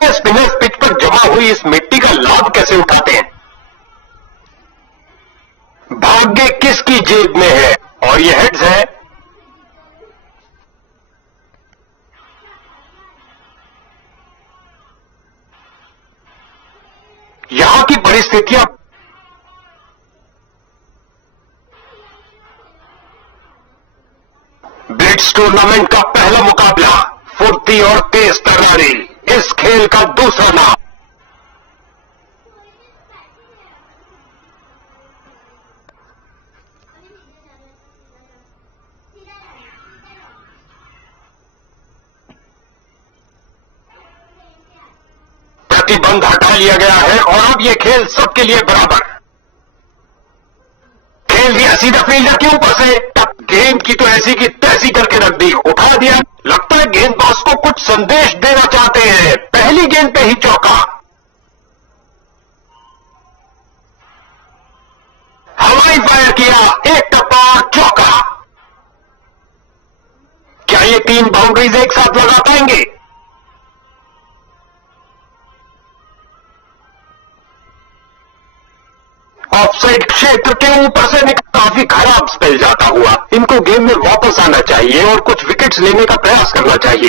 Spinners pitch पर जमा हुई इस मिट्टी का लाभ कैसे उठाते हैं? भाग्य किसकी जेब में है? और ये हेड्स है। यहां की परिस्थितियां ब्लिट्ज टूर्नामेंट का पहला मुकाबला फुर्ती और तेज तर्रारी, इस खेल का दूसरा नाम। प्रतिबंध हटा लिया गया है और अब यह खेल सबके लिए बराबर। खेल दिया सीधा फील्डर के ऊपर से, गेंद की तो ऐसी की तैसी करके रख दी, उठा दिया। लगता है गेंदबाज को कुछ संदेश देना चाहते हैं। पहली गेंद पे ही चौका। हवाई फायर किया, एक टप्पा चौका। क्या ये 3 बाउंड्रीज एक साथ लगा पाएंगे? ऑफसाइड क्षेत्र के ऊपर से निकल, काफी खराब स्पेल जाता हुआ। इनको गेम में वापस आना चाहिए और कुछ विकेट्स लेने का प्रयास करना चाहिए।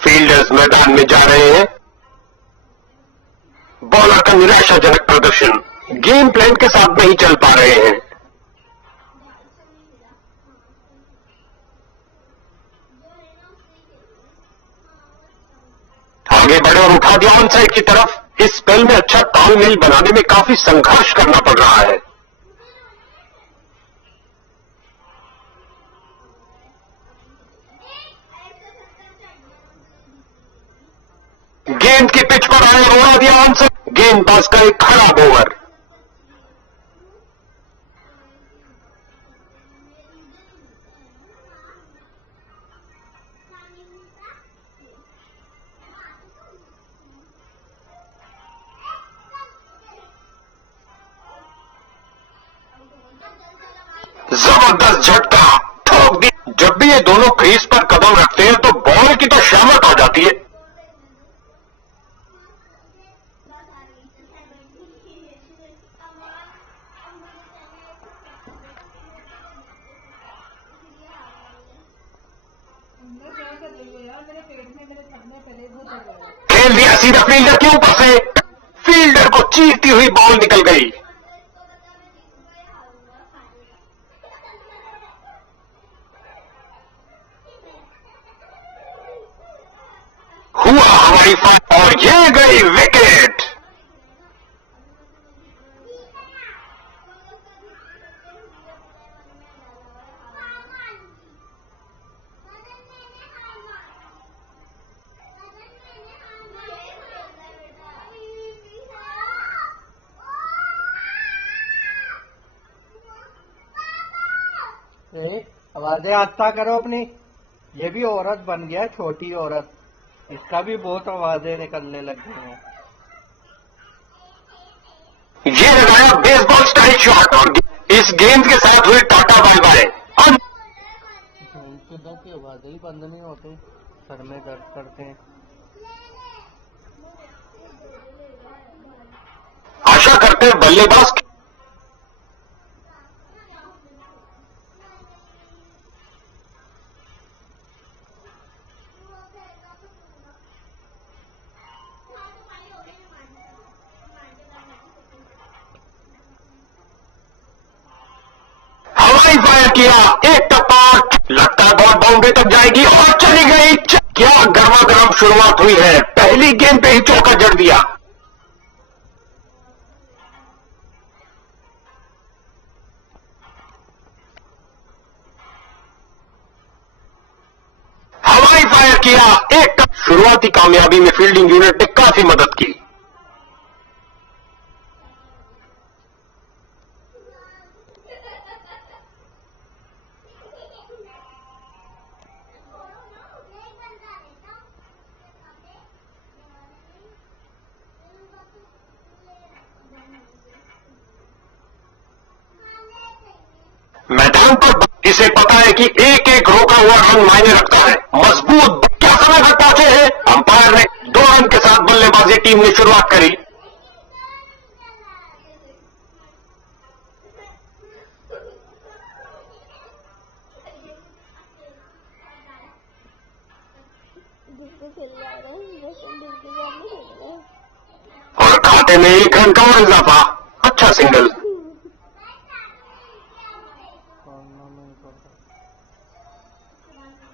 फील्डर्स मैदान में जा रहे हैं। बॉलर का निराशाजनक प्रदर्शन, गेम प्लान के साथ नहीं चल पा रहे हैं। आगे बढ़े और उठा दिया ऑन साइड की तरफ। इस स्पेल में अच्छा तालमेल बनाने में काफी संघर्ष करना पड़ रहा है। गेंद की पिच पर आए, उड़ा दिया ऑन साइड। गेंदबाज का एक खराब ओवर। जबरदस्त झटका, ठोक दी। जब भी ये दोनों क्रीज पर कदम रखते हैं तो बॉल की तो शामत आ जाती है। खेल दिया सीधा फील्डर के ऊपर से, फील्डर को चीरती हुई बॉल निकल गई। हुआ हवाई फायर और ये गई विकेट। आवाजें आस्ता करो अपनी। ये भी औरत बन गया, छोटी औरत। इसका भी बहुत आवाजें निकलने लग गई हैं। ये लगाया बेसबॉल स्टाइल शॉट और इस गेंद के साथ हुई टाटा बाय बाय। सुबह की आवाजें ही बंद नहीं होती, सर में दर्द करते हैं। आशा करते हैं बल्लेबाज हवाई फायर किया, एक टप्पा। लगता है बॉल बाउंड्री तक जाएगी और चली गई। क्या गर्मा गर्म शुरुआत हुई है, पहली गेंद पे ही चौका जड़ दिया। हवाई फायर किया, एक टप्पा। शुरुआती कामयाबी में फील्डिंग यूनिट ने काफी मदद की। मैदान पर इसे पता है कि एक एक रोका हुआ रन मायने रखता है। मजबूत क्या समय तक पहुंचे हैं। अंपायर ने 2 रन के साथ बल्लेबाजी टीम ने शुरुआत करी। और खाते में 1 रन का और इजाफा। अच्छा सिंगल।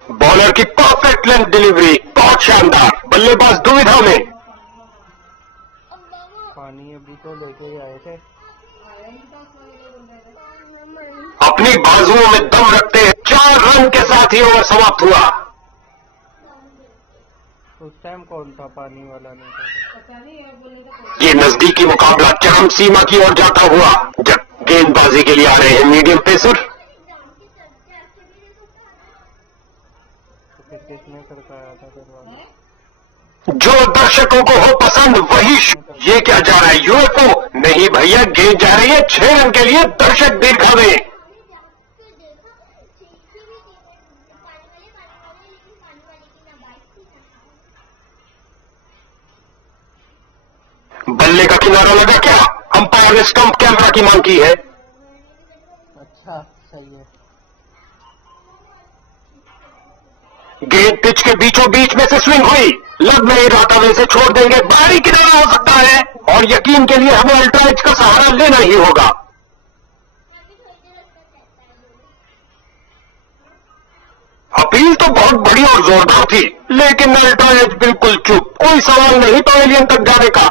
बॉलर की परफेक्ट लेंथ डिलीवरी बहुत शानदार। बल्लेबाज दुविधा में। पानी अभी तो लेके ही आए थे। अपनी बाजुओं में दम रखते हैं। 4 रन के साथ ही ओवर समाप्त हुआ। उस टाइम कौन था पानी वाला? नहीं ये नजदीकी मुकाबला चरम सीमा की ओर जाता हुआ जब गेंदबाजी के लिए आ रहे हैं मीडियम पेसर। तो फिर किसने सरकाया था दरवाजा? जो दर्शकों को हो पसंद वही ये क्या जा रहा है यूएफओ? नहीं भैया, गेंद जा रही है 6 रन के लिए। दर्शक दीर्घा में। बल्ले का किनारा लगा क्या? अंपायर ने स्टंप कैमरा की मांग की है। अच्छा, सही है। गेंद पिच के बीचों बीच में से स्विंग हुई। लग नहीं रहा था वैसे छोड़ देंगे। बाहरी किनारा हो सकता है और यकीन के लिए हमें अल्ट्रा एज का सहारा लेना ही होगा। अपील तो बहुत बड़ी और जोरदार थी, लेकिन अल्ट्रा एज बिल्कुल चुप। कोई सवाल नहीं पवेलियन तक जाने का।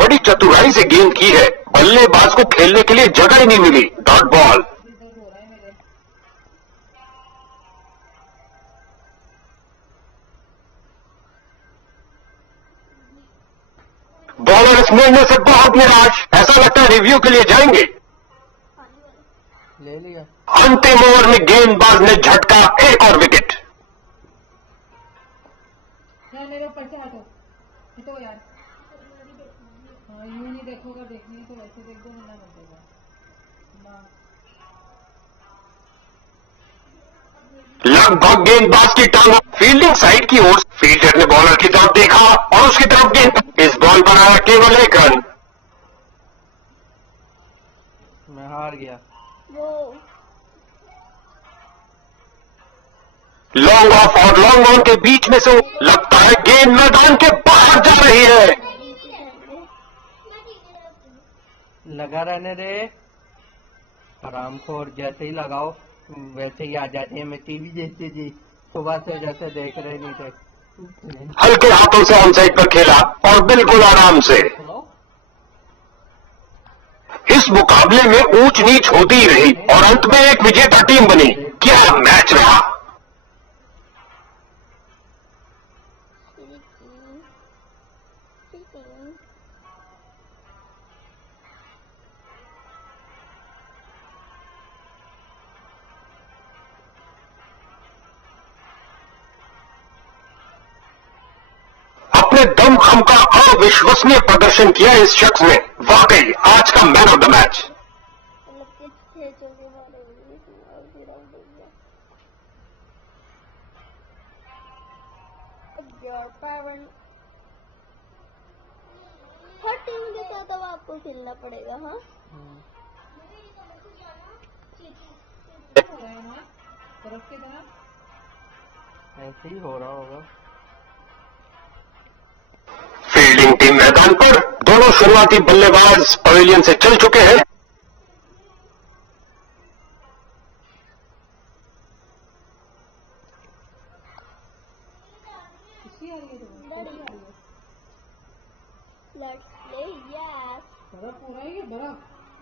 बड़ी चतुराई से गेंद की है। बल्लेबाज को खेलने के लिए जगह ही नहीं मिली। Dot ball. बॉलर इस निर्णय से बहुत निराश। ऐसा लगता है रिव्यू के लिए जाएंगे। ले लिया। अंतिम ओवर में गेंदबाज ने झटका एक और विकेट। मेरे ऊपर से हटो, हटो यार। हाँ, यूं नहीं देखोगा, देखने तो वैसे देख दो, मना मत देगा। लगभग गेंदबाज की टांग फील्डिंग साइड की ओर। फील्डर ने बॉलर की तरफ देखा और उसकी तरफ गेंद। इस बॉल पर आया केवल 1 रन। मैं हार गया। लॉन्ग ऑफ और लॉन्ग ऑन के बीच में से लगता है गेंद मैदान के बाहर जा रही है। लगा रहने दे। हरामखोर, जैसे ही लगाओ वैसे ही आ जाते हैं। मैं टीवी जैसे जी सुबह से जैसे देख रहे नहीं थे। हल्के हाथों से ऑन साइड पर खेला और बिल्कुल आराम से। इस मुकाबले में ऊंच नीच होती ही रही और अंत में एक विजेता टीम बनी। क्या मैच रहा। अपने दम खम का अविश्वसनीय प्रदर्शन किया इस शख्स ने। वाकई आज का man of the match. Her team के साथ अब आपको खेलना पड़ेगा। हाँ, ऐसे ही हो रहा होगा। फील्डिंग टीम मैदान पर। दोनों शुरुआती बल्लेबाज पवेलियन से चल चुके हैं।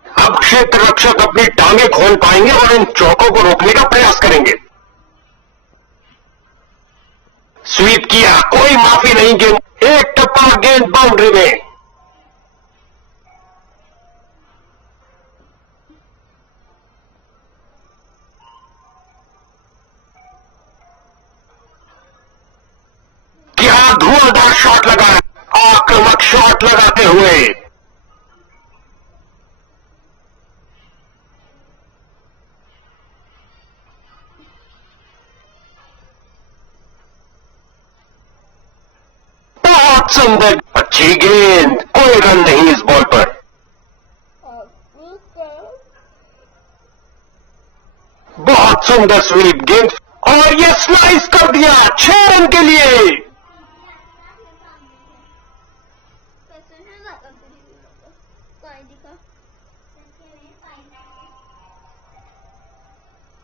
अब क्षेत्र रक्षक अपनी टांगे खोल पाएंगे और इन चौकों को रोकने का प्रयास करेंगे। स्वीप किया, कोई माफी नहीं। गेंद एक टप्पा, गेंद बाउंड्री में। क्या धुआंधार शॉट लगा। आक्रामक शॉट लगाते हुए बहुत सुंदर, अच्छी गेंद, कोई रन नहीं इस बॉल पर। बहुत सुंदर स्वीप गेंद और ये स्लाइस कर दिया 6 रन के लिए।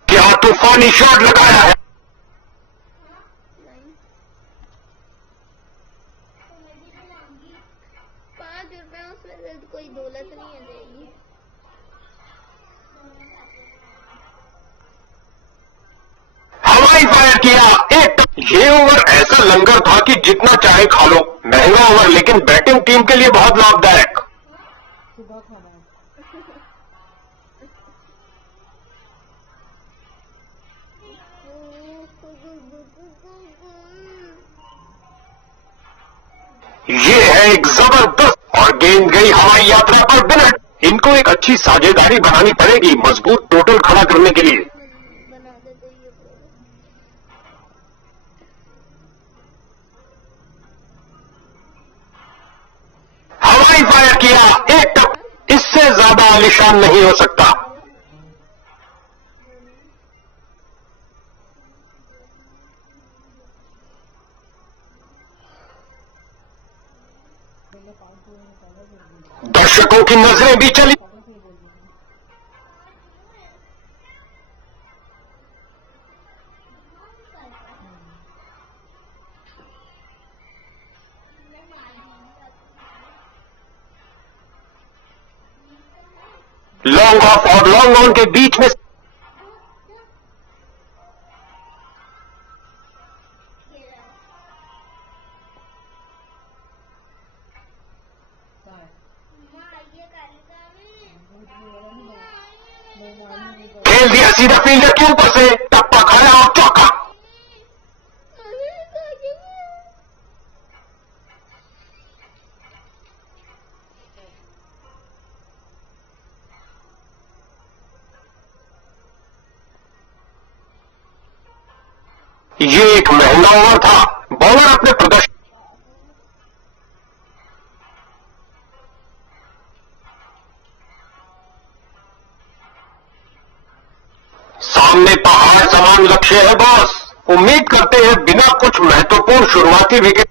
क्या तूफानी शॉट लगाया है। ₹5 उसमें से कोई दौलत नहीं है जाएगी। हवाई फायर किया एक। ये ओवर ऐसा लंगर था कि जितना चाहे खा लो। महंगा ओवर लेकिन बैटिंग टीम के लिए बहुत लाभदायक। सुबह खाना है। ये है एक जबरदस्त और गेंद गई हवाई यात्रा पर विनर। इनको एक अच्छी साझेदारी बनानी पड़ेगी मजबूत टोटल खड़ा करने के लिए। बना देते ये हवाई फायर किया एक टप। इससे ज्यादा आलिशान नहीं हो सकता। दर्शकों की नजरें भी चली। लॉन्ग ऑफ और लॉन्ग ऑन के बीच में खेल दिया सीधा फील्डर के ऊपर से, टप्पा खाया और चौका। ये एक महंगा ओवर था। बॉलर अपने प्रदर्शन सामने पहाड़ समान लक्ष्य है बॉस। उम्मीद करते हैं बिना कुछ महत्वपूर्ण शुरुआती विकेट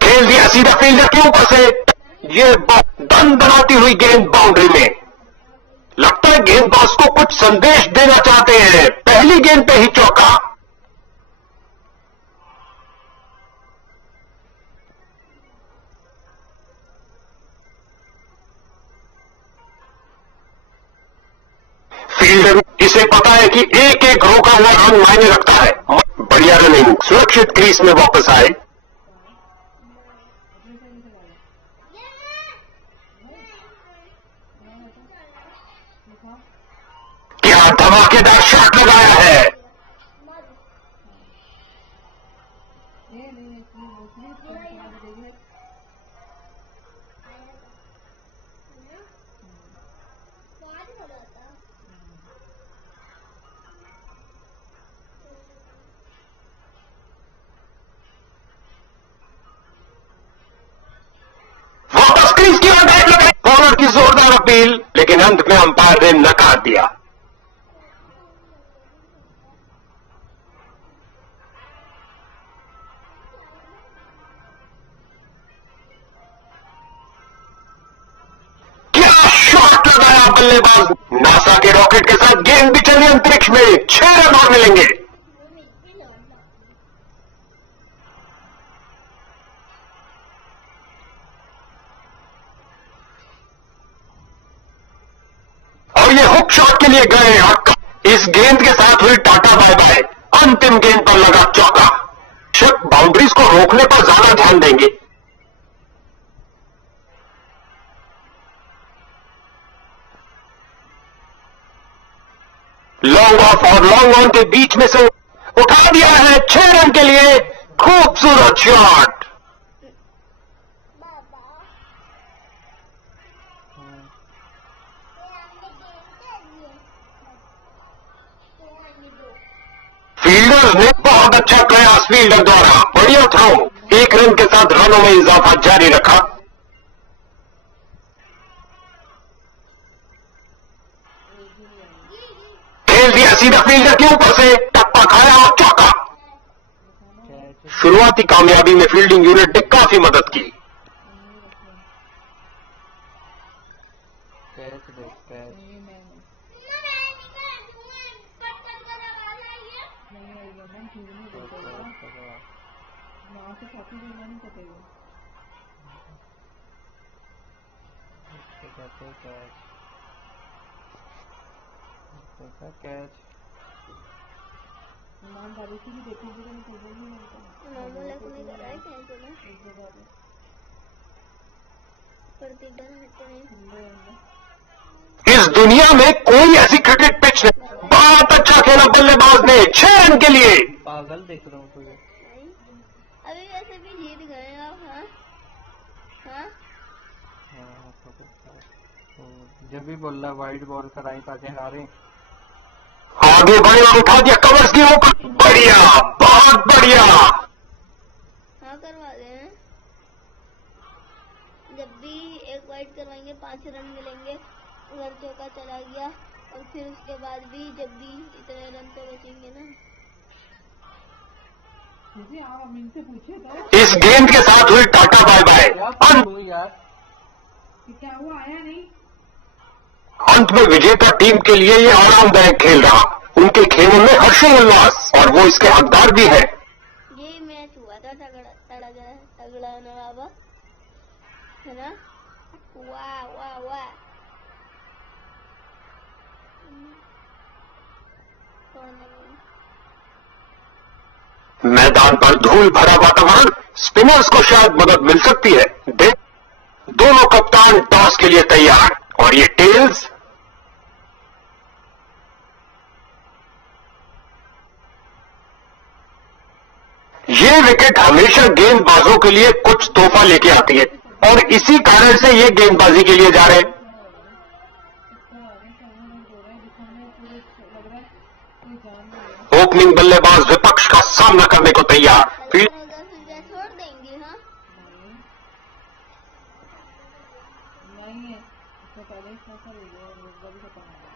खेल दिया सीधा फील्डर के ऊपर से। ये दन बनाती हुई गेंद बाउंड्री में। लगता है गेंदबाज को कुछ संदेश देना चाहते हैं। पहली गेंद पे ही चौका। फील्डर इसे पता है कि एक एक रोका हुआ रन मायने रखता है। बढ़िया रनिंग, सुरक्षित क्रीज में वापस आए। क्या धमाकेदार शॉट लगाया है। वापस क्रीज की ओर बैट लगाई। बॉलर की जोरदार अपील, लेकिन अंत में अंपायर ने नकार दिया। शॉट लगाया बल्लेबाज। नासा के रॉकेट के साथ गेंद भी चली अंतरिक्ष में। 6 रन और मिलेंगे। और ये हुक शॉट के लिए गए। इस गेंद के साथ हुई टाटा बाय बाय। अंतिम गेंद पर लगा चौका। शिप बाउंड्रीज को रोकने पर ज्यादा ध्यान देंगे। लॉन्ग ऑफ और लॉन्ग ऑन के बीच में से उठा दिया है 6 रन के लिए। खूबसूरत शॉट। फील्डर ने बहुत अच्छा प्रयास फील्डर द्वारा, बढ़िया थ्रो, 1 रन के साथ रनों में इजाफा जारी रखा। खेल दिया सीधा फील्डर के ऊपर से, टप्पा खाया और चौका। शुरुआती कामयाबी में फील्डिंग यूनिट ने काफी मदद की। कैच दे, कैच। नहीं आएगा मन ठीक नहीं देता वहां से काफी देना नहीं पड़ेगा। कैच। ईमानदारी से भी देखेंगे तो निकल नहीं मिलता नॉर्मल को नहीं कर रहा है क्या चला एक जगह पे प्रतिभा हटते हैं। ठंडे होंगे। इस दुनिया में कोई ऐसी क्रिकेट पिच नहीं। बहुत अच्छा खेला बल्लेबाज ने 6 रन के लिए। पागल दिख रहा हूँ तुझे। नहीं अभी वैसे भी जीत गए आप। हाँ हाँ हाँ, तो जब भी बोल रहा वाइड बॉल कराई ताकि हारे। आगे बढ़े और उठा दिया कवर्स के ऊपर, बढ़िया, बहुत बढ़िया। हाँ करवा दें। जब भी एक वाइड करवाएंगे 5 रन मिलेंगे। अगर चौका चला गया और फिर उसके बाद भी जब भी इतने रन तो बचेंगे ना। मुझे आप अमीन से पूछे तो इस गेंद के साथ हुई टाटा बाय बाय। यार कि क्या हुआ आया नहीं। अंत में विजेता टीम के लिए ये आरामदायक खेल रहा। उनके खेलों में हर्षोल्लास, और वो इसके हकदार भी है। ये मैच हुआ था तगड़ा ना बाबा, है ना। वाह वाह वाह। मैदान पर धूल भरा वातावरण, स्पिनर्स को शायद मदद मिल सकती है। दोनों कप्तान टॉस के लिए तैयार, और ये टेल्स ये विकेट हमेशा गेंदबाजों के लिए कुछ तोहफा लेके आती है, और इसी कारण से ये गेंदबाजी के लिए जा रहे हैं। ओपनिंग बल्लेबाज विपक्ष का सामना करने को तैयार। छोड़ देंगे। हाँ नहीं है इसमें पहले ही फैसला ले लिया और रोजगार भी खत्म हो गया।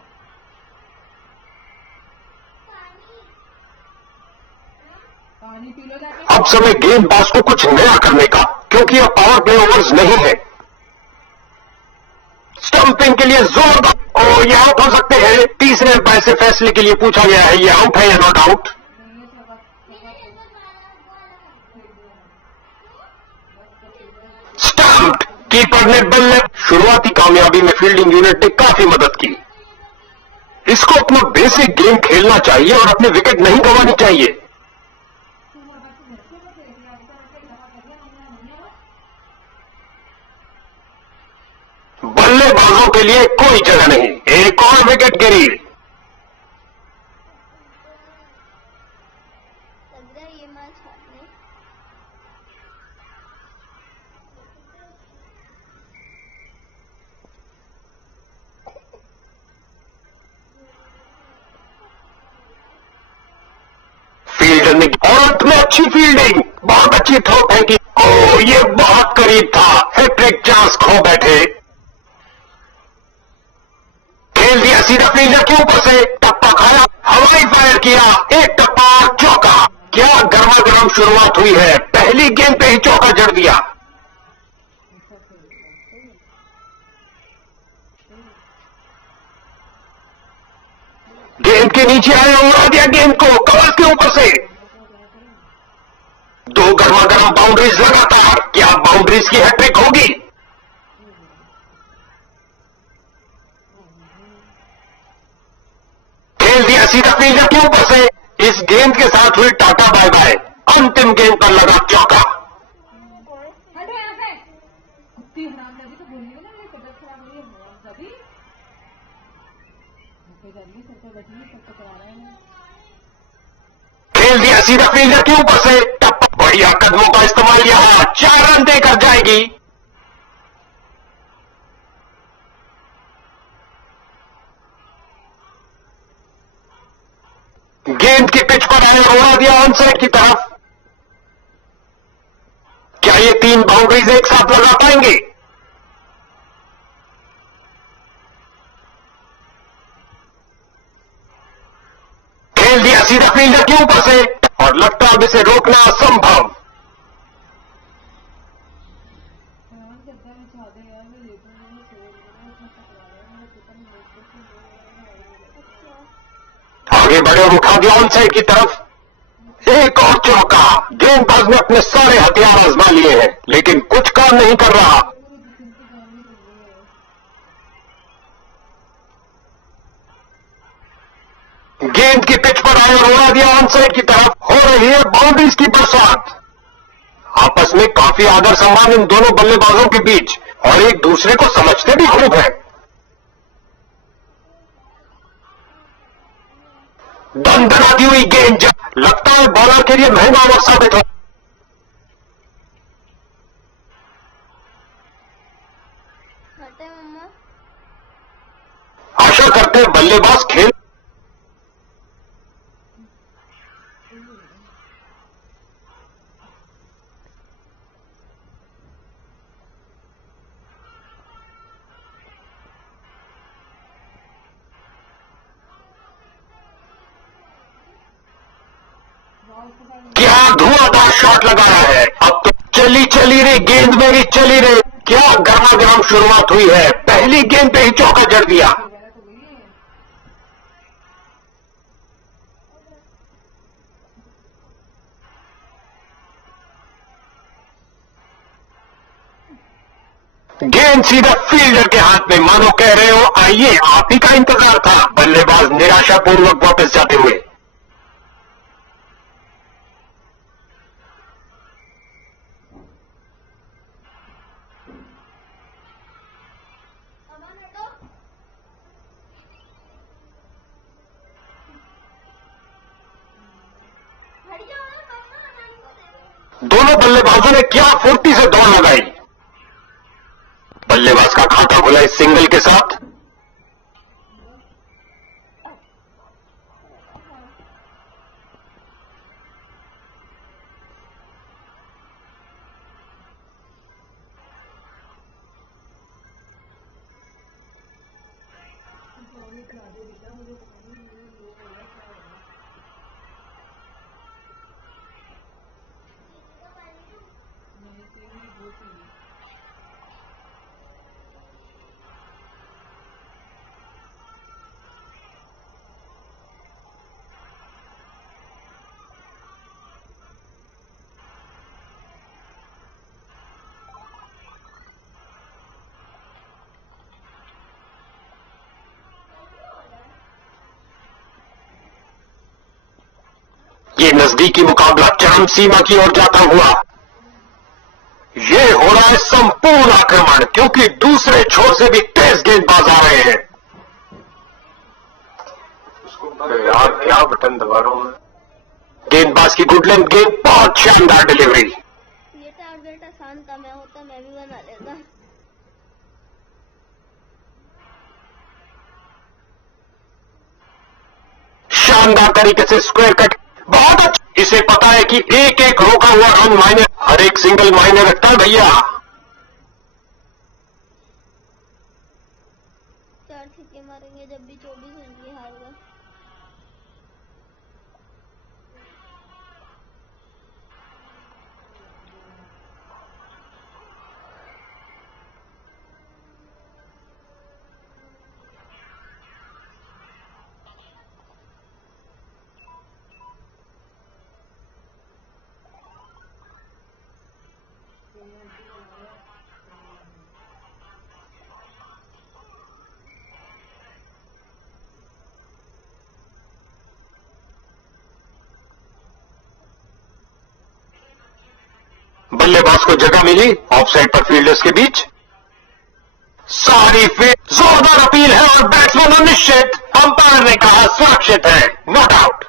पानी पी लो जाके। अब समय गेंदबाज को कुछ नया करने का, क्योंकि अब पावर प्ले ओवर्स नहीं है। स्टंपिंग के लिए जोरदार, और ये आउट हो सकते हैं। तीसरे अंपायर से फैसले के लिए पूछा गया है, ये आउट है या नॉट आउट। स्टंप, कीपर ने बल्ले। शुरुआती कामयाबी में फील्डिंग यूनिट ने काफी मदद की। इसको अपना बेसिक गेम खेलना चाहिए और अपने विकेट नहीं गंवानी चाहिए। बल्लेबाजों के लिए कोई जगह नहीं। एक और विकेट गिरी। लग रहा है ये मैच हारने। फील्डर ने और अंत में अच्छी फील्डिंग, बहुत अच्छी थ्रो फेंकी। ओ ये बहुत करीब था, हैट्रिक चांस खो बैठे। खेल दिया सीधा फील्डर के ऊपर से, टप्पा खाया, हवाई फायर किया, एक टप्पा और चौका। क्या गर्मा गर्म शुरुआत हुई है, पहली गेंद पे ही चौका जड़ दिया। गेंद के नीचे आया, उड़ा दिया गेंद को कवर के ऊपर से। 2 गर्मा गर्म बाउंड्रीज लगातार, क्या बाउंड्रीज की हैट्रिक होगी। खेल दिया सीधा फील्डर के ऊपर से, इस गेंद के साथ हुई टाटा बाय बाय। अंतिम गेंद पर लगा चौका। हटो यहाँ से। कुत्ती हरामजादी तो बोलिए ना, मेरी तबीयत खराब हो रही है हरामजादी। नीचे जा रही है, सर पर बैठी है, सब तो करा रहे हैं। खेल दिया सीधा फील्डर के ऊपर से, टप्पा, बढ़िया कदमों का इस्तेमाल किया, 4 रन देकर जाएगी। गेंद की पिच पर आए और उड़ा दिया ऑन साइड की तरफ। क्या ये 3 बाउंड्रीज एक साथ लगा पाएंगे? खेल दिया सीधा फील्डर के ऊपर से और लगता अब इसे रोकना असंभव। हाँ करता है छा दे यार मैं लेटूं नहीं छोड़ दूंगा इतना टकरा रहा है मेरे पता नहीं अच्छा आगे बढ़े और उठा दिया ऑन साइड की तरफ। एक और चौका। गेंदबाज ने अपने सारे हथियार आजमा लिए हैं लेकिन कुछ काम नहीं कर रहा। पूरी जिसम की काम नहीं कर रही है। गेंद की पिच पर आए और उड़ा दिया ऑन साइड की तरफ। हो रही है बाउंड्रीज की बरसात। आपस में काफी आदर सम्मान इन दोनों बल्लेबाजों के बीच और एक दूसरे को समझते भी खूब है। दंदनाती हुई गेंद लगता है बॉलर के लिए महंगा वक्त साबित हो। हटे मम्मा। आशा करते हैं बल्लेबाज खेल क्या धुआंधार शॉट लगाया है। अब तो चली रही गेंद में भी चली रही। क्या गर्मागर्म शुरुआत हुई है। पहली गेंद पे ही चौका जड़ दिया। वगैरह तो गई है गेंद सीधा फील्डर के हाथ में। मानो कह रहे हो आइए आप ही का इंतजार था। बल्लेबाज निराशापूर्वक वापस जाते हुए। अमन हटो। हट जाओ ना मम्मा नानी को दे दो। दोनों बल्लेबाजों ने क्या फुर्ती से दौड़ लगाई। बल्लेबाज का खाता खुला इस सिंगल के साथ। ये नजदीकी मुकाबला चरम सीमा की ओर जाता हुआ। ये हो रहा है संपूर्ण आक्रमण क्योंकि दूसरे छोर से भी तेज गेंदबाज आ रहे हैं। यार क्या बटन दबा रहा हूं मैं। गेंदबाज की गुड लेंथ गेंद। बहुत शानदार डिलीवरी। ये टारगेट आसान था, मैं होता मैं भी बना लेता। शानदार तरीके से स्क्वायर कट। बहुत अच्छा। इसे पता है कि एक एक रोका हुआ रन मायने, हर एक सिंगल मायने रखता है भैया। 4 छक्के मारेंगे जब भी 24 रन की हारगा। बल्लेबाज को जगह मिली ऑफ साइड पर फील्डर्स के बीच। सारी फील्ड जोरदार अपील है और बैट्समैन अनिश्चित। अंपायर ने कहा सुरक्षित है। Not out.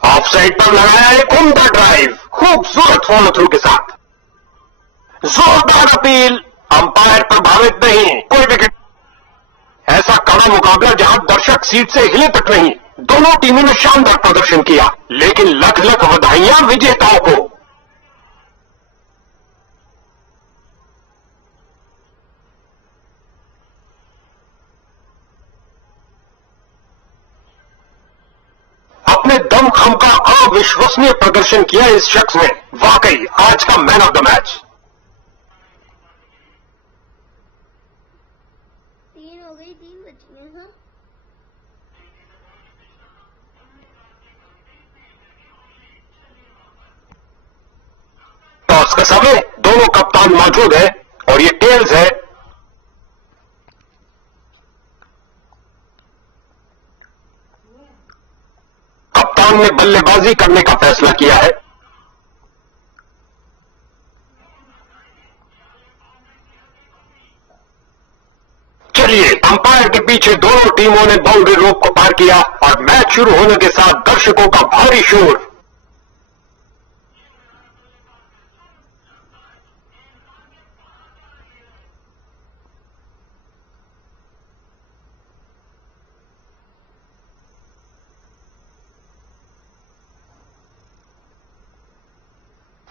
ऑफ साइड पर लगाया एक उम्दा ड्राइव खूबसूरत फॉलो थ्रू के साथ। जोरदार अपील, अंपायर प्रभावित नहीं, कोई विकेट। ऐसा कड़ा मुकाबला जहां दर्शक सीट से हिले तक नहीं। दोनों टीमों ने शानदार प्रदर्शन किया, लेकिन लख लख बधाइयां विजेताओं को। अपने दमखम का अविश्वसनीय प्रदर्शन किया इस शख्स ने, वाकई आज का मैन ऑफ द मैच। 3 हो गई, 3 बच गए। हाँ, टॉस का समय, दोनों कप्तान मौजूद हैं और ये टेल्स है। कप्तान ने बल्लेबाजी करने का फैसला किया है। चलिए, अंपायर के पीछे दोनों टीमों ने बाउंड्री रोप को पार किया और मैच शुरू होने के साथ दर्शकों का भारी शोर।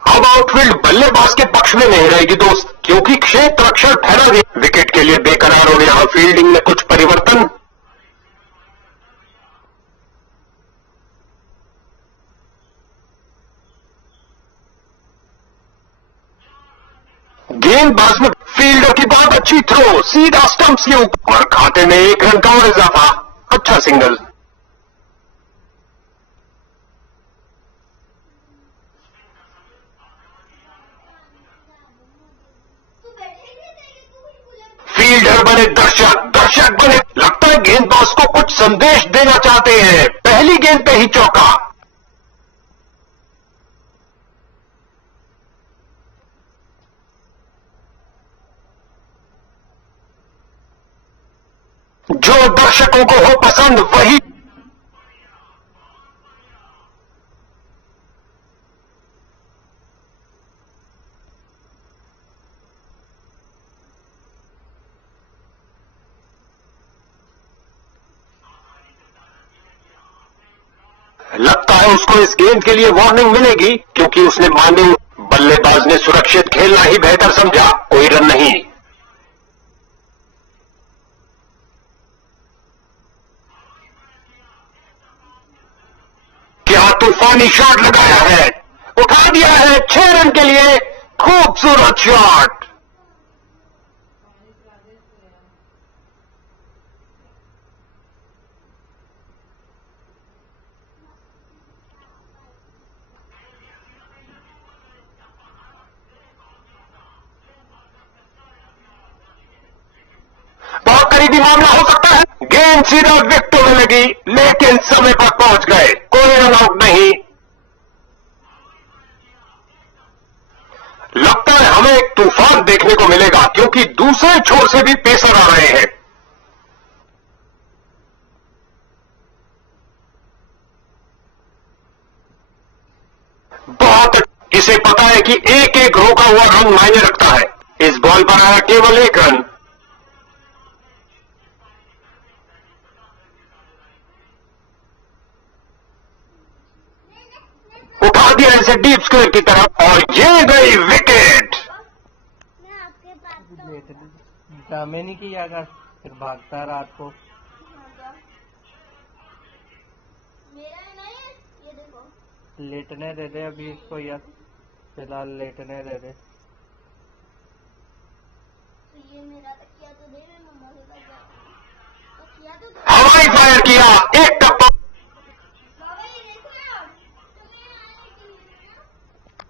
अब आउटफील्ड बल्लेबाज के पक्ष में नहीं रहेगी दोस्त, क्योंकि क्षेत्र रक्षण ठहरा गया। विकेट के लिए बेकरार और यहां फील्डिंग में कुछ परिवर्तन। गेंदबाज में फील्डर की बहुत अच्छी थ्रो, सीधा स्टंप्स के ऊपर और खाते में 1 रन का और इजाफा। अच्छा सिंगल। फील्डर बने दर्शक, दर्शक बने, लगता है गेंदबाज को कुछ संदेश देना चाहते हैं। पहली गेंद पे ही चौका। जो दर्शकों को हो पसंद वही। लगता है उसको इस गेंद के लिए वार्निंग मिलेगी, क्योंकि उसने माने बल्लेबाज ने सुरक्षित खेलना ही बेहतर समझा। कोई रन नहीं। क्या तूफानी शॉट लगाया है, उठा दिया है 6 रन के लिए। खूबसूरत शॉट। बहुत करीबी मामला हो सकता है। गेंद सीधा विकेटों में लगी, लेकिन समय पर पहुंच गए। कोई रन आउट नहीं। लगता है हमें एक तूफान देखने को मिलेगा, क्योंकि दूसरे छोर से भी पेसर आ रहे हैं। बहुत, इसे पता है कि एक एक रोका हुआ रन मायने रखता है। इस बॉल पर आया केवल 1 रन। उठा दिया इसे डीप स्क्वायर की तरफ और ये गई विकेट। मैं आपके पास तो ड्रामे नहीं किया अगर फिर भागता रात को। मेरा नहीं, ये देखो। लेटने दे दे अभी इसको यार, फिलहाल लेटने दे दे। तो ये मेरा तकिया तो दे, मैं मम्मा से तकिया तो दे। हवाई फायर किया, एक टप्पा। बाबा ये देखो यार,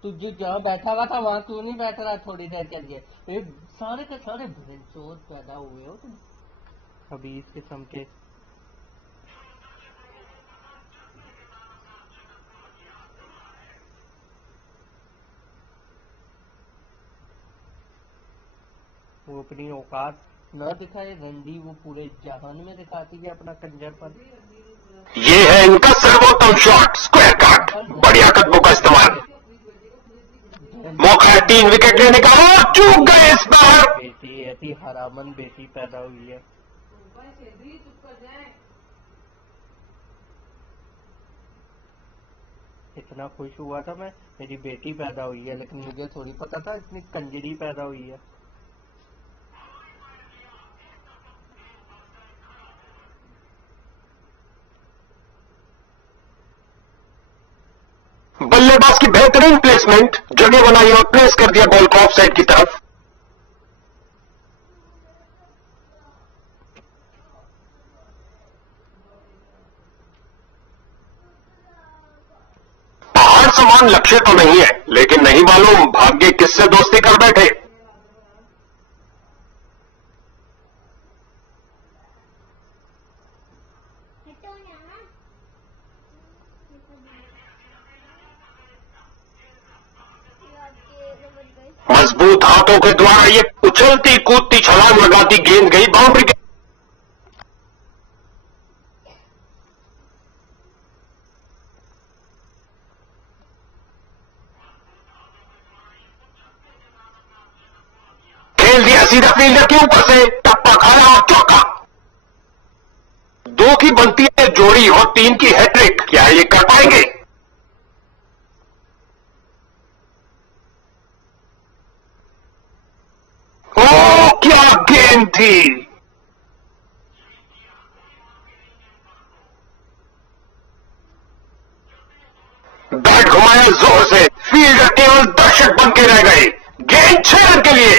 तू जो जहाँ बैठा हुआ था वहाँ क्यों नहीं बैठ रहा थोड़ी देर के लिए? ये सारे के सारे भैंसोद पैदा हुए हो तुम, अभी इस किस्म के। वो अपनी औकात न दिखाए, रंडी वो पूरे जहान में दिखाती है अपना कंजरपन। ये है इनका सर्वोत्तम शॉट, स्क्वायर कट। बढ़िया कदमों का इस्तेमाल। मौका है 3 विकेट लेने का और चूक गए इस बार। बेटी ऐसी हरामन बेटी पैदा हुई है। भाई शेदी चुप कर जाए। इतना खुश हुआ था मैं, मेरी बेटी पैदा हुई है, लेकिन मुझे थोड़ी पता था इतनी कंजरी पैदा हुई है। बल्लेबाज की बेहतरीन प्लेसमेंट, जगह बनाई और प्लेस कर दिया बॉल को ऑफ साइड की तरफ। पहाड़ समान लक्ष्य तो नहीं है, लेकिन नहीं मालूम भाग्य किससे दोस्ती कर बैठे। मजबूत हाथों के द्वारा ये उछलती कूदती छलांग लगाती गेंद गई बाउंड्री के। खेल दिया सीधा फील्डर के ऊपर से, टप्पा खाया और चौका। 2 की बनती है जोड़ी और 3 की हैट्रिक। क्या ये कर पाएंगे? ओ क्या गेंद थी। बैट घुमाया जोर से, फील्डर केवल दर्शक बन के रह गए। गेंद 6 रन के लिए।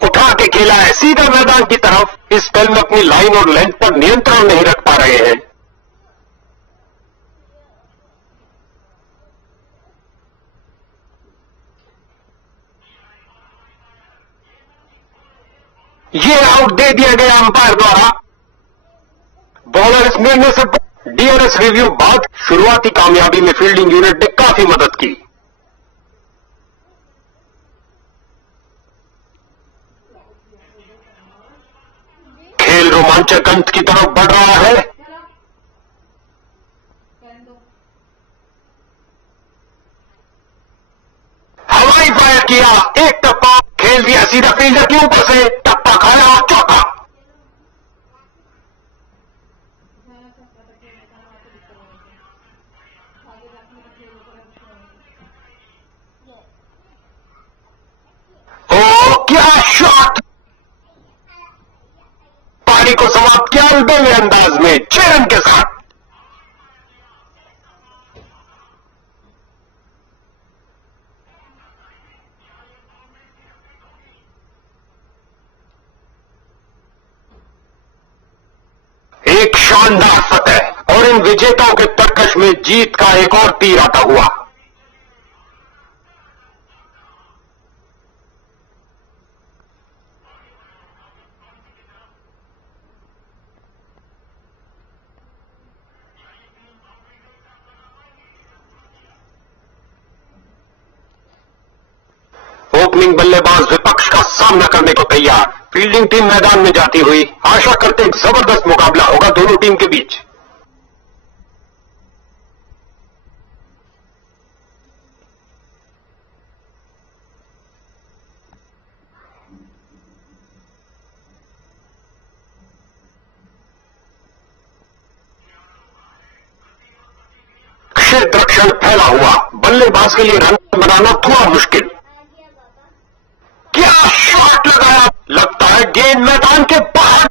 उठा के खेला है सीधा मैदान की तरफ। इस स्पेल में अपनी लाइन और लेंथ पर नियंत्रण नहीं रख पा रहे हैं। ये आउट दे दिया गया अंपायर द्वारा। बॉलर इस निर्णय से डीआरएस रिव्यू बाद शुरुआती कामयाबी में फील्डिंग यूनिट ने काफी मदद की। खेल रोमांचक अंत की तरफ बढ़ रहा है। हवाई फायर किया, एक टप्पा खेल दिया सीधा फील्डर के ऊपर से, टप्पा खाया और चौका। ओ क्या शॉट। पारी को समाप्त किया अलबेले अंदाज में 6 रन के साथ। एक शानदार फतह और इन विजेताओं के तरकश में जीत का एक और तीर आता हुआ। ओपनिंग बल्लेबाज विपक्ष का सामना करने को तैयार। फील्डिंग टीम मैदान में जाती हुई आशा करते एक जबरदस्त मुकाबला होगा दोनों टीम के बीच। क्षेत्र रक्षण फैला हुआ, बल्लेबाज के लिए रन बनाना थोड़ा मुश्किल। क्या शॉट लगाया, लगता है गेंद मैदान के बाहर।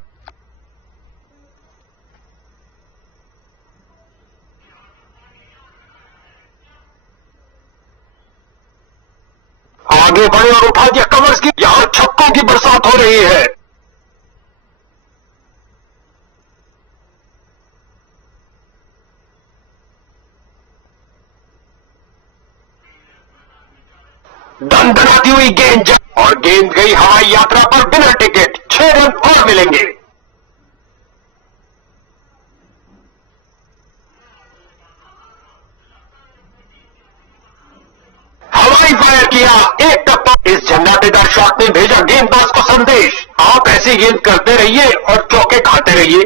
आगे बढ़े और उठा दिया कवर्स की। यहां छक्कों की बरसात हो रही है। दंदनाती हुई गेंद और गेंद गई हवाई यात्रा पर बिना टिकट। 6 रन और मिलेंगे। हवाई फायर किया, एक टप्पा। इस झंझाटेदार शॉट ने भेजा गेंदबाज को संदेश, आप ऐसी गेंद करते रहिए और चौके खाते रहिए।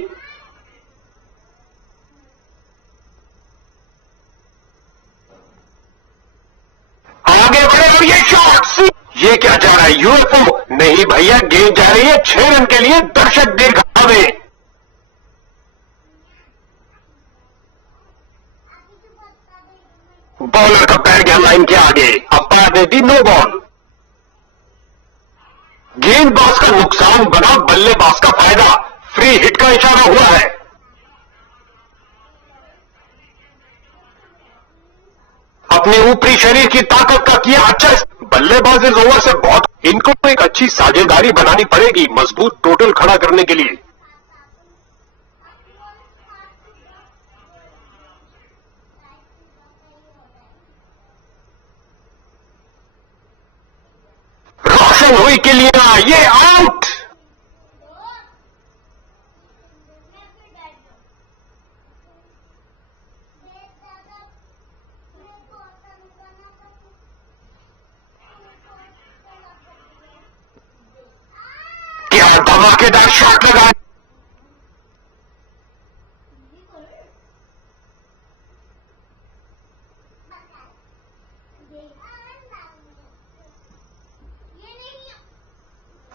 ये क्या जा रहा है, यूएफओ? नहीं भैया, गेंद जा रही है 6 रन के लिए दर्शक दीर्घा में। बॉलर का पैर गया लाइन के आगे, अंपायर ने दी नो बॉल। गेंदबाज का नुकसान बना बल्लेबाज का फायदा, फ्री हिट का इशारा हुआ है। अपने ऊपरी शरीर की ताकत का किया अच्छा, बल्लेबाज इस ओवर से बहुत, इनको एक अच्छी साझेदारी बनानी पड़ेगी मजबूत टोटल खड़ा करने के लिए। रोशन हुई के लिए ये आउट। क्या धमाकेदार शॉट लगा।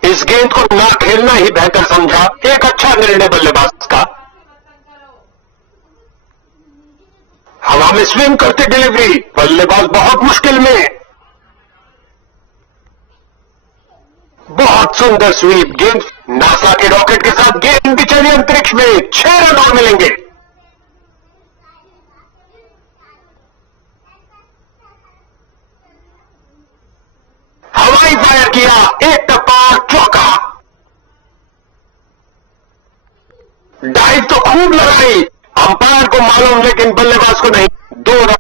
इस गेंद को ना खेलना ही बेहतर समझा, एक अच्छा निर्णय बल्लेबाज का। हवा में स्विंग करते डिलीवरी, बल्लेबाज बहुत मुश्किल में। बहुत सुंदर स्वीप, गेंद नासा के रॉकेट के साथ गेंद भी चली अंतरिक्ष में, 6 रन और मिलेंगे। हवाई फायर किया, एक टप्पा चौका। डाइव तो खूब लगाई, अंपायर को मालूम लेकिन बल्लेबाज को नहीं। 2 रन।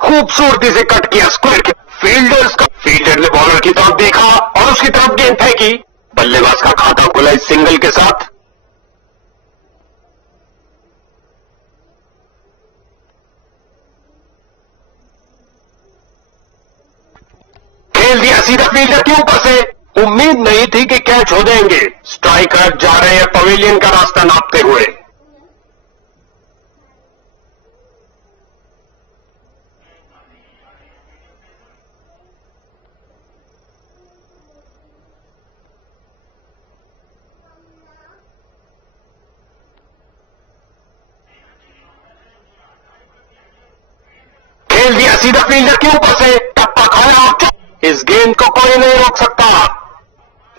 खूबसूरती से कट किया स्क्वायर के फील्डर ने बॉलर की तरफ देखा और उसकी तरफ गेंद फेंकी। बल्लेबाज का खाता खुला इस सिंगल के साथ। खेल दिया सीधा फील्डर के ऊपर से, उम्मीद नहीं थी कि कैच हो जाएंगे। स्ट्राइकर जा रहे हैं पवेलियन का रास्ता नापते हुए। खेल दिया सीधा फील्डर के ऊपर से, टप्पा खाया। इस गेंद को कोई नहीं रोक सकता।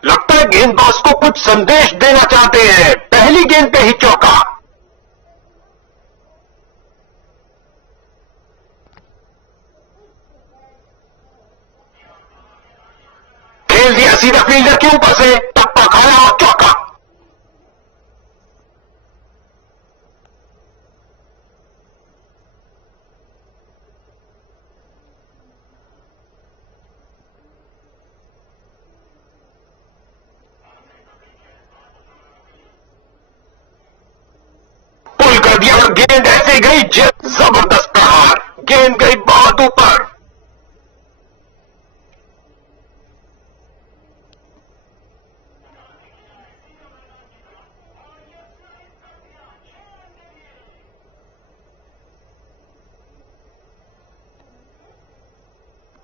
लगता है गेंदबाज को कुछ संदेश देना चाहते हैं। पहली गेंद पे ही चौका। खेल दिया सीधा फील्डर के ऊपर से, टप्पा खाया, चौका। पुल कर दिया और गेंद ऐसे गई, जबरदस्त प्रहार, गेंद गई बहुत ऊपर।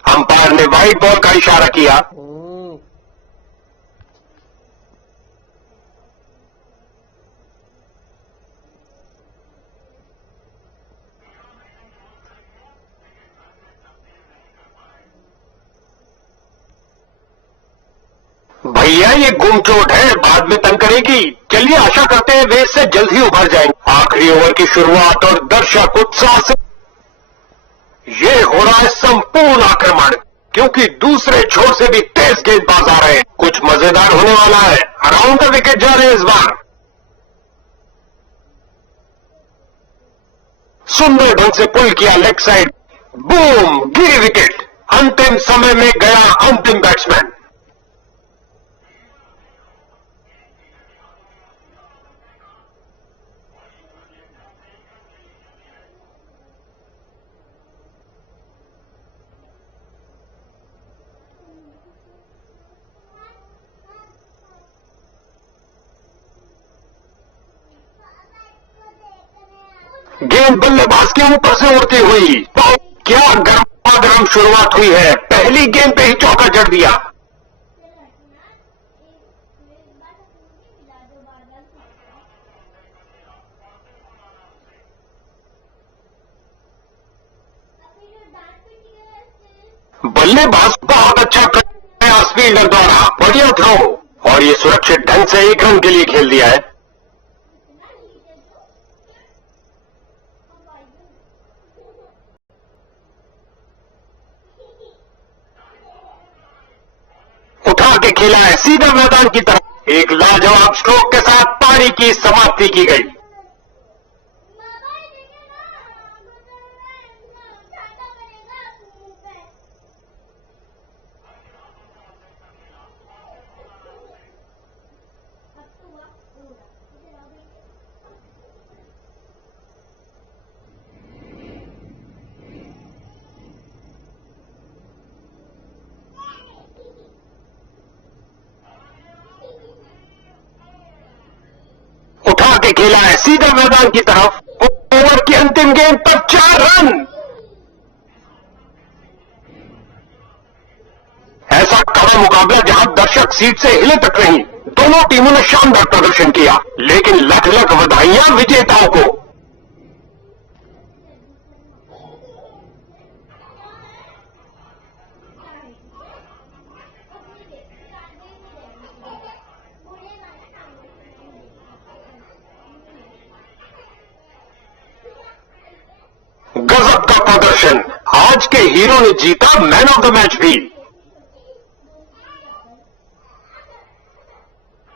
अंपायर ने वाइड बॉल का इशारा किया। भैया ये गुम चोट है, बाद में तंग करेगी। चलिए आशा करते हैं वे इससे जल्द ही उभर जाएंगे। आखिरी ओवर की शुरुआत और दर्शक उत्साह से ये हो रहा है संपूर्ण आक्रमण, क्योंकि दूसरे छोर से भी तेज गेंदबाज आ रहे हैं। कुछ मजेदार होने वाला है। अराउंड द विकेट जा रहे हैं इस बार। सुंदर ढंग से पुल किया लेग साइड, बूम, गिरी विकेट। अंतिम समय में गया अंतिम बैट्समैन। गेंद बल्लेबाज के ऊपर से उड़ती हुई। क्या गर्मागर्म शुरुआत हुई है, पहली गेंद पे ही चौका जड़ दिया। बल्लेबाज बहुत अच्छा प्रयास फील्डर द्वारा, बढ़िया थ्रो, और ये सुरक्षित ढंग से एक रन के लिए खेल दिया है। उठा के खेला है सीधा मैदान की तरफ। एक लाजवाब स्ट्रोक के साथ पारी की समाप्ति की गई। उठा के खेला है सीधा मैदान की तरफ। ओवर की अंतिम गेंद पर 4 रन। ऐसा कड़ा मुकाबला जहां दर्शक सीट से हिले तक नहीं। दोनों टीमों ने शानदार प्रदर्शन किया, लेकिन लख लख बधाइयां विजेताओं को। गजब का प्रदर्शन, आज के हीरो ने जीता मैन ऑफ द मैच भी।